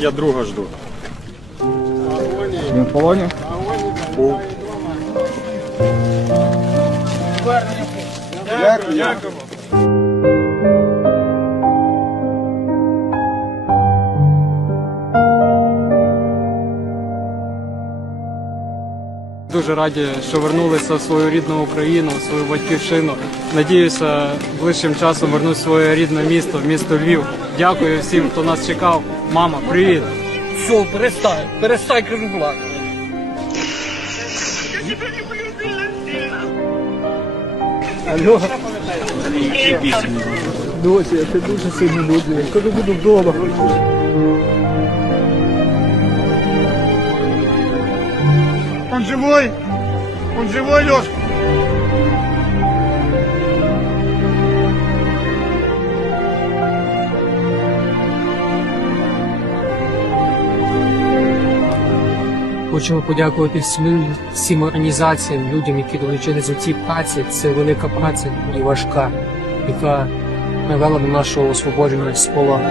Я друга жду. Він в полоні? Був. Дуже раді, що вернулися в свою рідну Україну, в свою батьківщину. Надіюся, ближчим часом вернусь в своє рідне місто, місто Львів. Дякую всім, хто нас чекав. Мама, привіт! Все, перестань, перестань, кажу, плакати. Алло, Дося, я тебе дуже сильно люблю. Коли буду вдома. Он живой? Он живой, Лешка? Хочемо подякувати всім, всім організаціям, людям, які долучилися до цієї праці. Це велика праця і важка, яка привела до нашого освободження з полону.